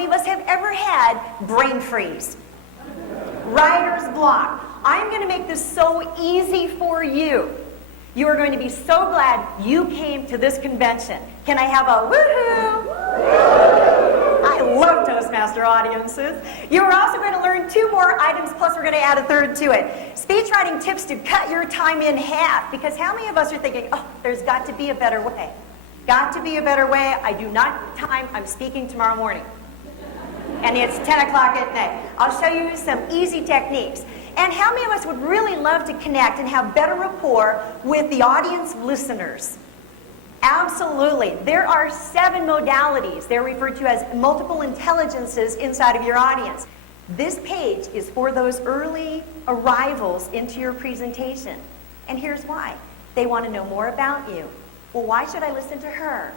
many of us have ever had brain freeze? Writer's block. I'm going to make this so easy for you. You are going to be so glad you came to this convention. Can I have a woohoo? I love Toastmaster audiences. You are also going to learn 2 more items, plus we're going to add a third to it. Speech writing tips to cut your time in half. Because how many of us are thinking, oh, there's got to be a better way. Got to be a better way. I do not have time. I'm speaking tomorrow morning. And it's 10 o'clock at night. I'll show you some easy techniques. And how many of us would really love to connect and have better rapport with the audience listeners? Absolutely. There are 7 modalities. They're referred to as multiple intelligences inside of your audience. This page is for those early arrivals into your presentation. And here's why. They want to know more about you. Well, why should I listen to her?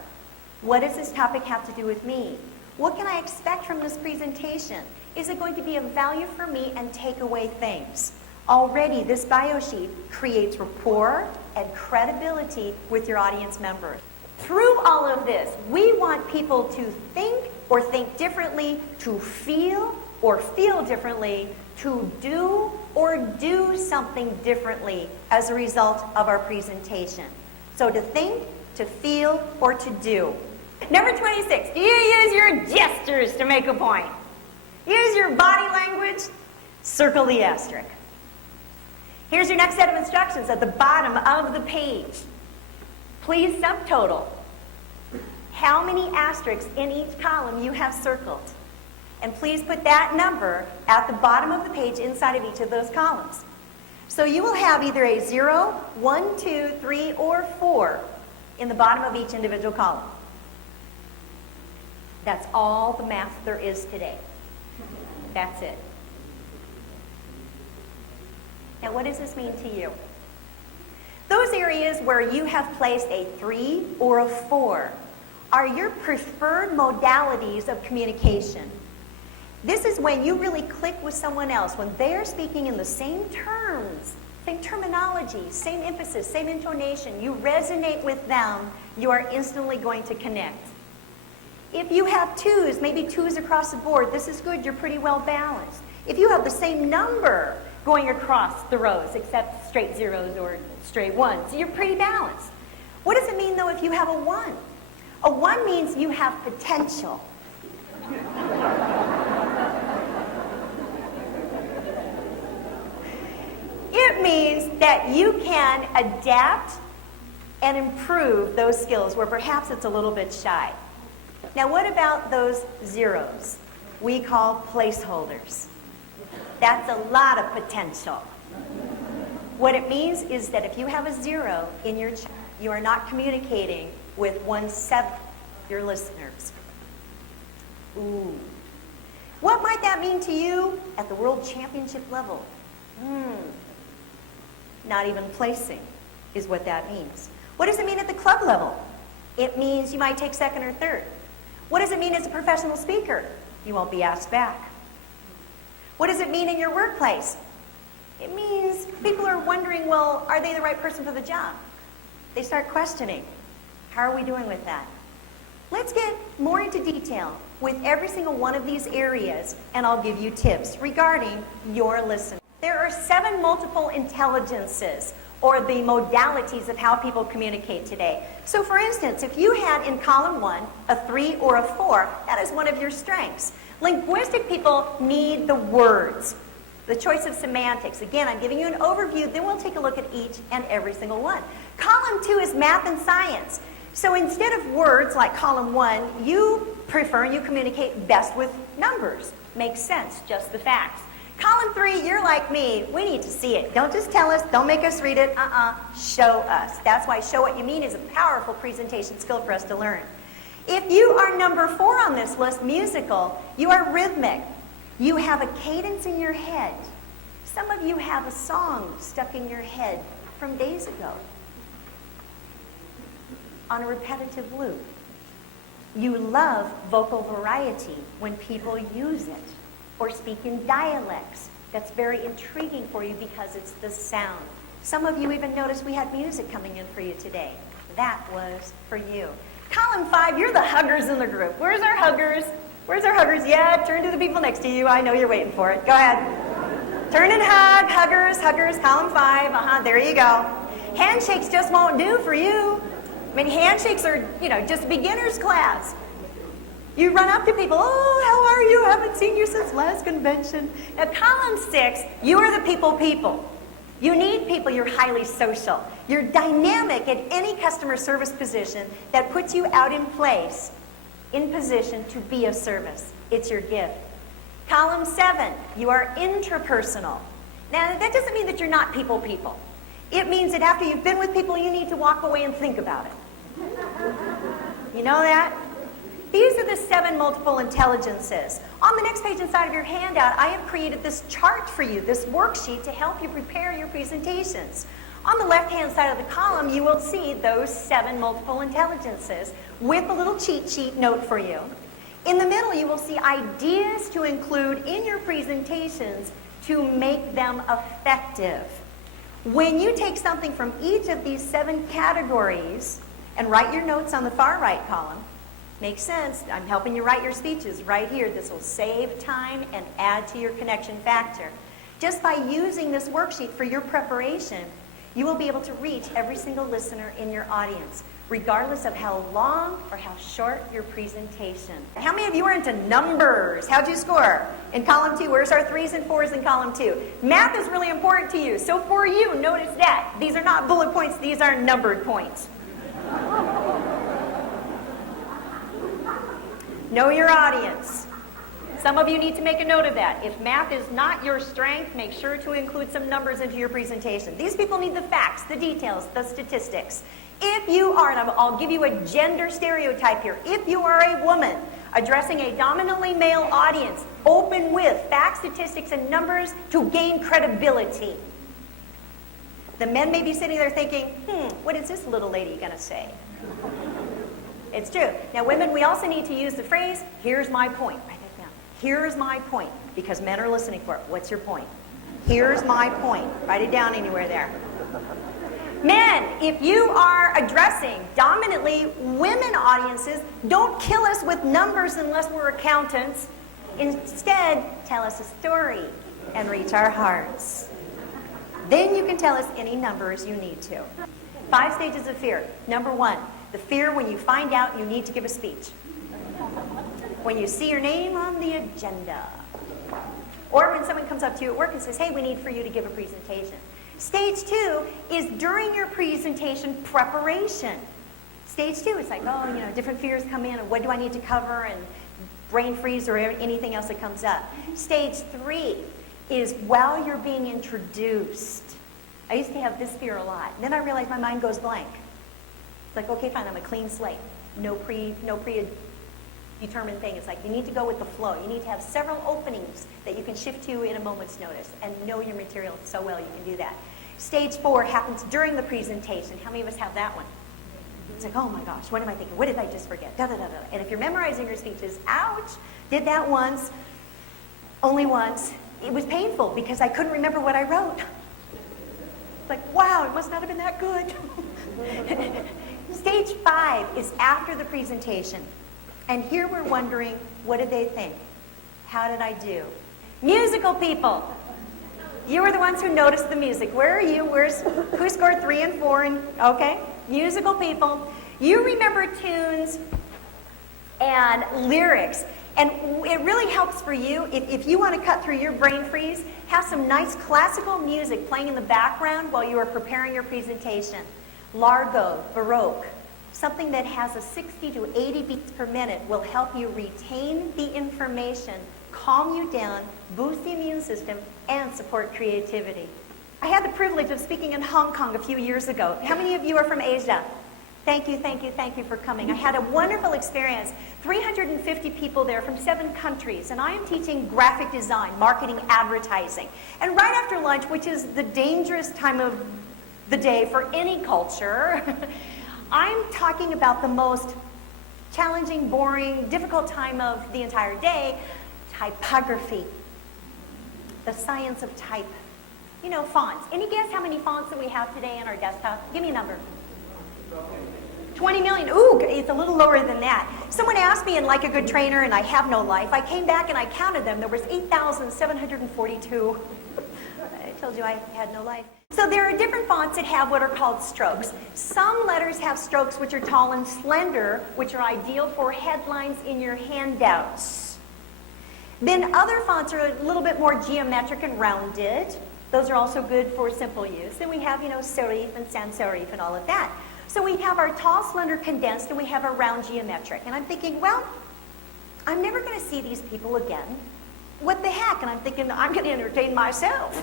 What does this topic have to do with me? What can I expect from this presentation? Is it going to be of value for me and take away things? Already, this bio sheet creates rapport and credibility with your audience members. Through all of this, we want people to think or think differently, to feel or feel differently, to do or do something differently as a result of our presentation. So to think, to feel, or to do. Number 26, do you use your gestures to make a point? Use your body language, circle the asterisk. Here's your next set of instructions at the bottom of the page. Please subtotal how many asterisks in each column you have circled. And please put that number at the bottom of the page inside of each of those columns. So you will have either a 0, 1, 2, 3, or 4 in the bottom of each individual column. That's all the math there is today. That's it. Now, what does this mean to you? Those areas where you have placed a 3 or a 4 are your preferred modalities of communication. This is when you really click with someone else, when they're speaking in the same terms, same terminology, same emphasis, same intonation. You resonate with them, you are instantly going to connect. If you have 2s, maybe 2s across the board, this is good, you're pretty well balanced. If you have the same number going across the rows, except straight 0s or straight 1s, you're pretty balanced. What does it mean, though, if you have a 1? A 1 means you have potential. It means that you can adapt and improve those skills where perhaps it's a little bit shy. Now, what about those 0s? We call placeholders. That's a lot of potential. What it means is that if you have a 0 in your chart, you are not communicating with 1/7 your listeners. Ooh. What might that mean to you at the World Championship level? Not even placing is what that means. What does it mean at the club level? It means you might take 2nd or 3rd. What does it mean as a professional speaker? You won't be asked back. What does it mean in your workplace? It means people are wondering, well, are they the right person for the job? They start questioning. How are we doing with that? Let's get more into detail with every single one of these areas, and I'll give you tips regarding your listening. There are 7 multiple intelligences, or the modalities of how people communicate today. So for instance, if you had in column 1 a 3 or a 4, that is one of your strengths. Linguistic people need the words, the choice of semantics. Again, I'm giving you an overview, then we'll take a look at each and every single one. Column 2 is math and science. So instead of words like column 1, you prefer and you communicate best with numbers. Makes sense, just the facts. Column 3, you're like me. We need to see it. Don't just tell us. Don't make us read it. Show us. That's why show what you mean is a powerful presentation skill for us to learn. If you are number 4 on this list, musical, you are rhythmic. You have a cadence in your head. Some of you have a song stuck in your head from days ago on a repetitive loop. You love vocal variety when people use it or speak in dialects. That's very intriguing for you because it's the sound. Some of you even noticed we had music coming in for you today. That was for you. Column 5, you're the huggers in the group. Where's our huggers? Where's our huggers? Yeah, turn to the people next to you. I know you're waiting for it. Go ahead. Turn and hug. Huggers, column 5. There you go. Handshakes just won't do for you. I mean, handshakes are, just beginner's class. You run up to people, oh, how are you? Haven't seen you since last convention. Now, column 6, you are the people. You need people. You're highly social. You're dynamic at any customer service position that puts you out in place, in position to be of service. It's your gift. Column 7, you are intrapersonal. Now, that doesn't mean that you're not people. It means that after you've been with people, you need to walk away and think about it. You know that? These are the 7 multiple intelligences. On the next page inside of your handout, I have created this chart for you, this worksheet to help you prepare your presentations. On the left-hand side of the column, you will see those 7 multiple intelligences with a little cheat sheet note for you. In the middle, you will see ideas to include in your presentations to make them effective. When you take something from each of these 7 categories and write your notes on the far right column, makes sense. I'm helping you write your speeches right here. This will save time and add to your connection factor. Just by using this worksheet for your preparation, you will be able to reach every single listener in your audience, regardless of how long or how short your presentation. How many of you are into numbers? How'd you score? In column 2, where's our 3s and 4s in column 2? Math is really important to you. So for you, notice that. These are not bullet points, these are numbered points. Know your audience. Some of you need to make a note of that. If math is not your strength, make sure to include some numbers into your presentation. These people need the facts, the details, the statistics. If you are, and I'll give you a gender stereotype here, if you are a woman addressing a dominantly male audience, open with facts, statistics, and numbers to gain credibility. The men may be sitting there thinking, what is this little lady going to say? It's true. Now, women, we also need to use the phrase, here's my point. Write that down. Here's my point, because men are listening for it. What's your point? Here's my point. Write it down anywhere there. Men, if you are addressing dominantly women audiences, don't kill us with numbers unless we're accountants. Instead, tell us a story and reach our hearts. Then you can tell us any numbers you need to. 5 stages of fear. Number 1, the fear when you find out you need to give a speech. When you see your name on the agenda. Or when someone comes up to you at work and says, hey, we need for you to give a presentation. Stage 2 is during your presentation preparation. Stage 2 is like, different fears come in and what do I need to cover and brain freeze or anything else that comes up. Stage 3 is while you're being introduced. I used to have this fear a lot. And then I realized my mind goes blank. It's like, okay, fine, I'm a clean slate. No predetermined thing. It's like you need to go with the flow. You need to have several openings that you can shift to in a moment's notice and know your material so well you can do that. Stage 4 happens during the presentation. How many of us have that one? It's like, oh my gosh, what am I thinking? What did I just forget? Da, da, da, da. And if you're memorizing your speeches, ouch, did that once, only once. It was painful because I couldn't remember what I wrote. It's like, wow, it must not have been that good. Stage 5 is after the presentation. And here we're wondering, what did they think? How did I do? Musical people. You are the ones who noticed the music. Where are you? Who scored 3 and 4? Okay, musical people. You remember tunes and lyrics. And it really helps for you, if you want to cut through your brain freeze, have some nice classical music playing in the background while you are preparing your presentation. Largo, Baroque, something that has a 60 to 80 beats per minute will help you retain the information, calm you down, boost the immune system, and support creativity. I had the privilege of speaking in Hong Kong a few years ago. How many of you are from Asia? Thank you for coming. I had a wonderful experience. 350 people there from 7 countries, and I am teaching graphic design, marketing, advertising. And right after lunch, which is the dangerous time of the day for any culture, I'm talking about the most challenging, boring, difficult time of the entire day, typography, the science of type. You know, fonts. Any guess how many fonts that we have today on our desktop? Give me a number. 12. 20 million. Ooh, it's a little lower than that. Someone asked me, and like a good trainer, and I have no life, I came back and I counted them. There was 8,742. I told you I had no life. So there are different fonts that have what are called strokes. Some letters have strokes which are tall and slender, which are ideal for headlines in your handouts. Then other fonts are a little bit more geometric and rounded. Those are also good for simple use. And we have, serif and sans serif and all of that. So we have our tall, slender, condensed, and we have our round geometric. And I'm thinking, well, I'm never going to see these people again. What the heck? And I'm thinking, I'm going to entertain myself.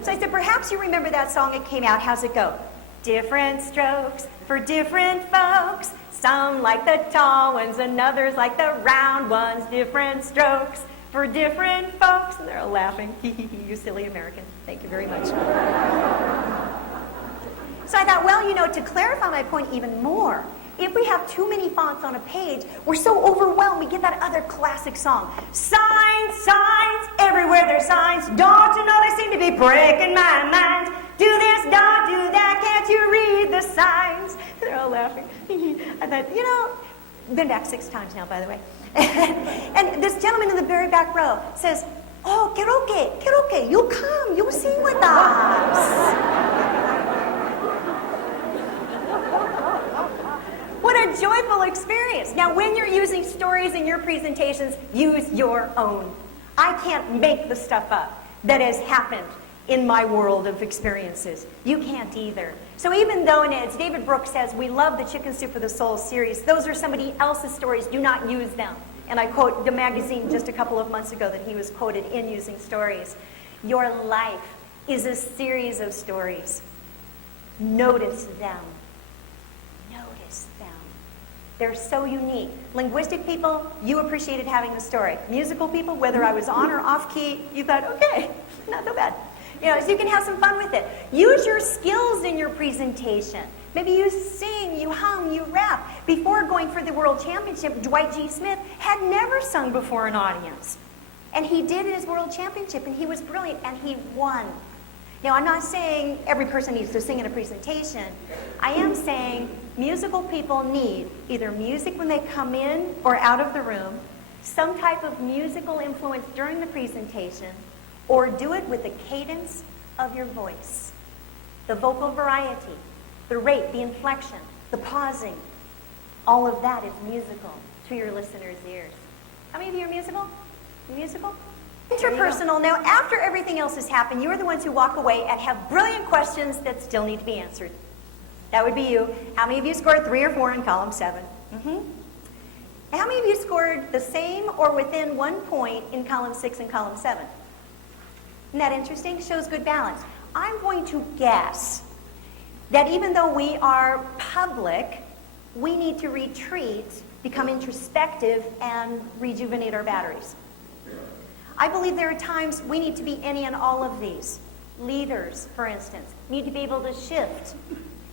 So I said, perhaps you remember that song that came out. How's it go? Different strokes for different folks. Some like the tall ones and others like the round ones. Different strokes for different folks. And they're all laughing. You silly American. Thank you very much. So I thought, well, to clarify my point even more, if we have too many fonts on a page, we're so overwhelmed, we get that other classic song. Signs, signs, everywhere there's signs. Don't you know they seem to be breaking my mind? Do this, don't do that, can't you read the signs? They're all laughing. I thought, been back 6 times now, by the way. And this gentleman in the very back row says, oh, que okay, you'll come, you'll sing with us. What a joyful experience. Now, when you're using stories in your presentations, use your own. I can't make the stuff up that has happened in my world of experiences. You can't either. So even though, and as David Brooks says, we love the Chicken Soup for the Soul series, those are somebody else's stories. Do not use them. And I quote the magazine just a couple of months ago that he was quoted in using stories. Your life is a series of stories. Notice them. Notice them. They're so unique. Linguistic people, you appreciated having the story. Musical people, whether I was on or off key, you thought, okay, not so bad. So you can have some fun with it. Use your skills in your presentation. Maybe you sing, you hum, you rap. Before going for the World Championship, Dwight G. Smith had never sung before an audience. And he did in his World Championship, and he was brilliant, and he won. Now, I'm not saying every person needs to sing in a presentation. I am saying musical people need either music when they come in or out of the room, some type of musical influence during the presentation, or do it with the cadence of your voice. The vocal variety, the rate, the inflection, the pausing, all of that is musical to your listeners' ears. How many of you are musical? You musical? Interpersonal. Now, after everything else has happened, you are the ones who walk away and have brilliant questions that still need to be answered. That would be you. How many of you scored 3 or 4 in column 7? How many of you scored the same or within 1 point in column 6 and column 7? Isn't that interesting? Shows good balance. I'm going to guess that even though we are public, we need to retreat, become introspective, and rejuvenate our batteries. I believe there are times we need to be any and all of these. Leaders, for instance, need to be able to shift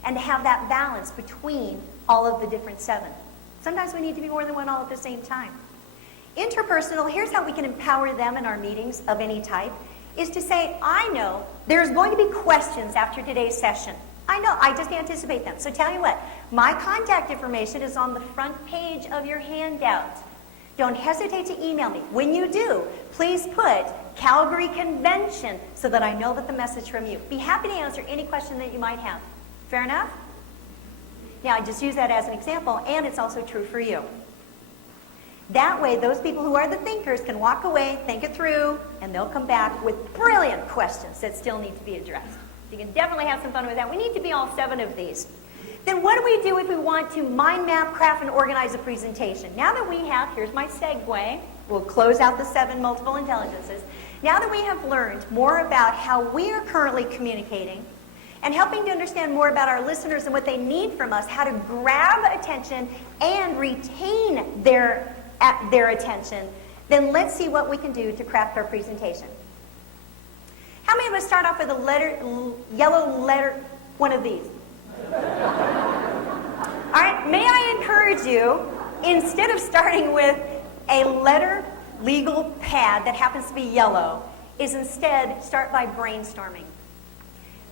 and to have that balance between all of the different 7. Sometimes we need to be more than one all at the same time. Interpersonal, here's how we can empower them in our meetings of any type, is to say, I know there's going to be questions after today's session. I know, I just anticipate them. So tell you what, my contact information is on the front page of your handout. Don't hesitate to email me. When you do, please put Calgary Convention so that I know that the message from you. Be happy to answer any question that you might have. Fair enough? Now, I just use that as an example, and it's also true for you. That way, those people who are the thinkers can walk away, think it through, and they'll come back with brilliant questions that still need to be addressed. You can definitely have some fun with that. We need to be all 7 of these. Then what do we do if we want to mind map, craft, and organize a presentation? Now that we have, here's my segue, we'll close out the 7 multiple intelligences. Now that we have learned more about how we are currently communicating and helping to understand more about our listeners and what they need from us, how to grab attention and retain their attention, then let's see what we can do to craft our presentation. How many of us start off with a yellow letter, one of these? All right, may I encourage you, instead of starting with a letter legal pad that happens to be yellow, is instead start by brainstorming.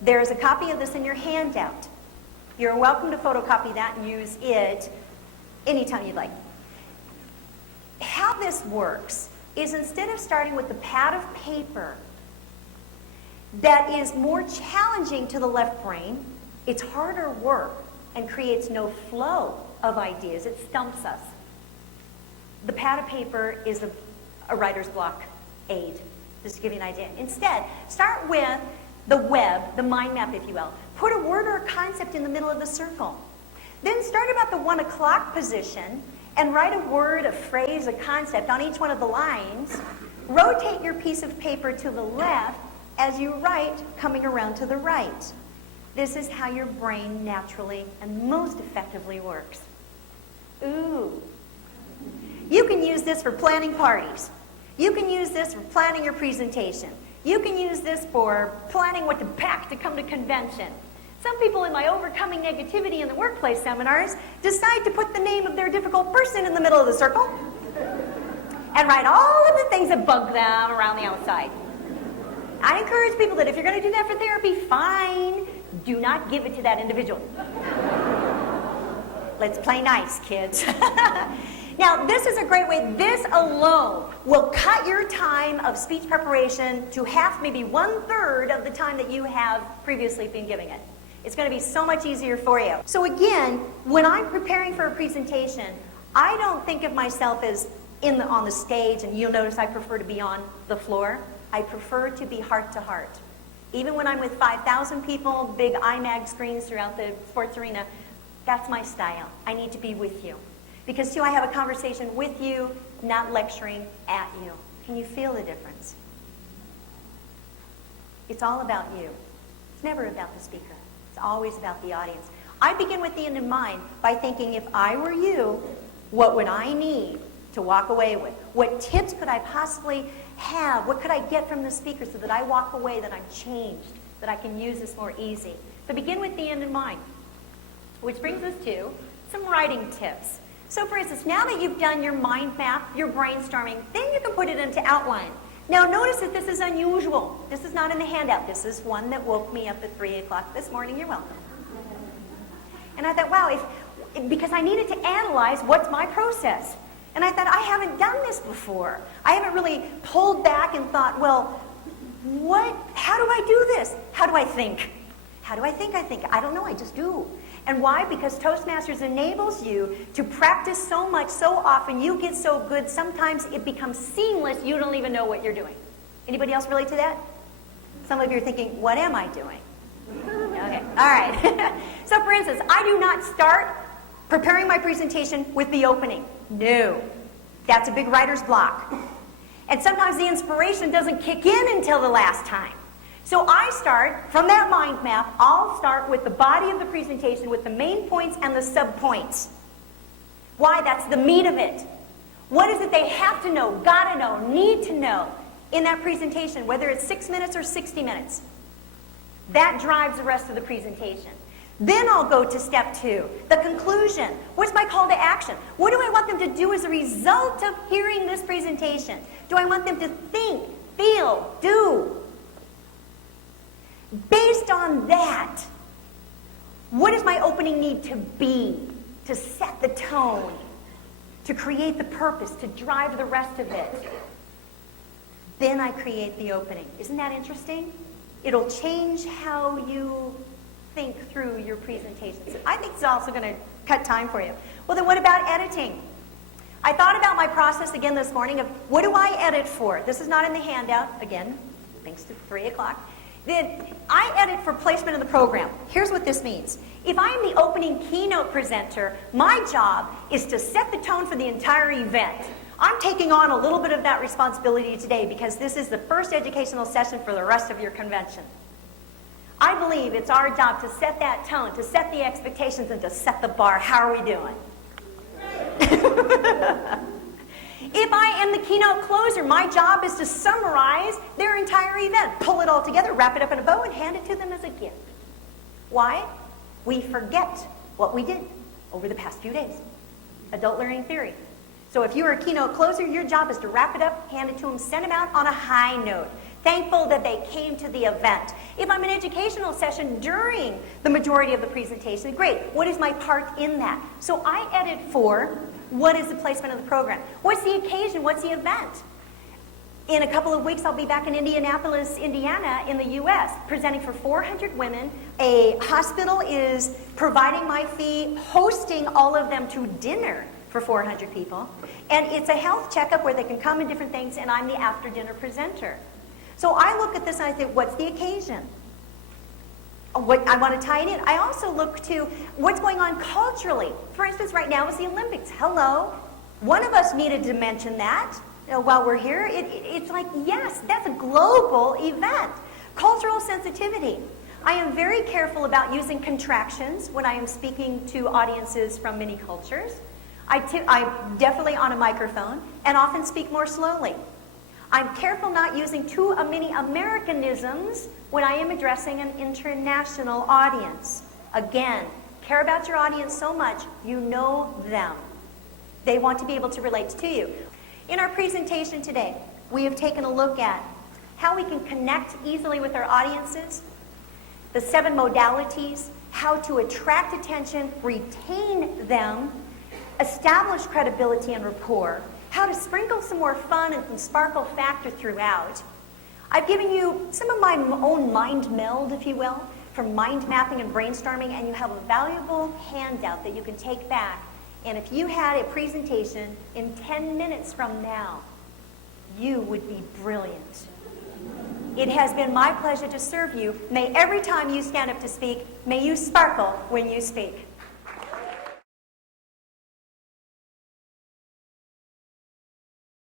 There's a copy of this in your handout. You're welcome to photocopy that and use it anytime you'd like. How this works is instead of starting with the pad of paper that is more challenging to the left brain, it's harder work and creates no flow of ideas. It stumps us. The pad of paper is a writer's block aid, just to give you an idea. Instead, start with the web, the mind map, if you will. Put a word or a concept in the middle of the circle. Then start about the 1 o'clock position and write a word, a phrase, a concept on each one of the lines. Rotate your piece of paper to the left as you write, coming around to the right. This is how your brain naturally and most effectively works. Ooh. You can use this for planning parties. You can use this for planning your presentation. You can use this for planning what to pack to come to convention. Some people in my Overcoming Negativity in the Workplace seminars decide to put the name of their difficult person in the middle of the circle and write all of the things that bug them around the outside. I encourage people that if you're going to do that for therapy, fine. Do not give it to that individual. Let's play nice, kids. Now, this is a great way. This alone will cut your time of speech preparation to half, maybe 1/3 of the time that you have previously been giving it. It's going to be so much easier for you. So again, when I'm preparing for a presentation, I don't think of myself as on the stage, and you'll notice I prefer to be on the floor. I prefer to be heart to heart. Even when I'm with 5,000 people, big IMAG screens throughout the sports arena, that's my style. I need to be with you. Because, too, I have a conversation with you, not lecturing at you. Can you feel the difference? It's all about you. It's never about the speaker. It's always about the audience. I begin with the end in mind by thinking, if I were you, what would I need to walk away with? What tips could I possibly have? What could I get from the speaker so that I walk away, that I'm changed, that I can use this more easy? So begin with the end in mind. Which brings us to some writing tips. So for instance, now that you've done your mind map, your brainstorming, then you can put it into outline. Now notice that this is unusual. This is not in the handout. This is one that woke me up at 3 o'clock this morning. You're welcome. And I thought, wow, because I needed to analyze what's my process. And I thought, I haven't done this before. I haven't really pulled back and thought, well, how do I do this? How do I think? How do I think? I don't know, I just do. And why? Because Toastmasters enables you to practice so much, so often, you get so good, sometimes it becomes seamless, you don't even know what you're doing. Anybody else relate to that? Some of you are thinking, what am I doing? Okay, all right. So for instance, I do not start preparing my presentation with the opening. No, that's a big writer's block. And sometimes the inspiration doesn't kick in until the last time. So I start from that mind map. I'll start with the body of the presentation with the main points and the sub-points. Why? That's the meat of it. What is it they have to know, gotta know, need to know in that presentation, whether it's 6 minutes or 60 minutes? That drives the rest of the presentation. Then I'll go to step 2, the conclusion. What's my call to action? What do I want them to do as a result of hearing this presentation? Do I want them to think, feel, do? Based on that, what does my opening need to be to set the tone, to create the purpose, to drive the rest of it? Then I create the opening. Isn't that interesting? It'll change how you think through your presentations. I think it's also going to cut time for you. Well, then what about editing? I thought about my process again this morning of what do I edit for? This is not in the handout, again, thanks to 3 o'clock. Then I edit for placement in the program. Here's what this means. If I am the opening keynote presenter, my job is to set the tone for the entire event. I'm taking on a little bit of that responsibility today because this is the first educational session for the rest of your convention. I believe it's our job to set that tone, to set the expectations, and to set the bar. How are we doing? If I am the keynote closer, my job is to summarize their entire event, pull it all together, wrap it up in a bow, and hand it to them as a gift. Why? We forget what we did over the past few days. Adult learning theory. So if you are a keynote closer, your job is to wrap it up, hand it to them, send them out on a high note. Thankful that they came to the event. If I'm an educational session during the majority of the presentation, great. What is my part in that? So I edit for what is the placement of the program? What's the occasion? What's the event? In a couple of weeks, I'll be back in Indianapolis, Indiana, in the U.S., presenting for 400 women. A hospital is providing my fee, hosting all of them to dinner for 400 people. And it's a health checkup where they can come and different things, and I'm the after-dinner presenter. So I look at this and I think, what's the occasion? What I want to tie it in. I also look to what's going on culturally. For instance, right now is the Olympics. Hello. One of us needed to mention that while we're here. It's like, yes, that's a global event. Cultural sensitivity. I am very careful about using contractions when I am speaking to audiences from many cultures. I'm definitely on a microphone and often speak more slowly. I'm careful not using too many Americanisms when I am addressing an international audience. Again, care about your audience so much, you know them. They want to be able to relate to you. In our presentation today, we have taken a look at how we can connect easily with our audiences, the 7 modalities, how to attract attention, retain them, establish credibility and rapport, how to sprinkle some more fun and some sparkle factor throughout. I've given you some of my own mind meld, if you will, from mind mapping and brainstorming, and you have a valuable handout that you can take back. And if you had a presentation in 10 minutes from now, you would be brilliant. It has been my pleasure to serve you. May every time you stand up to speak, may you sparkle when you speak.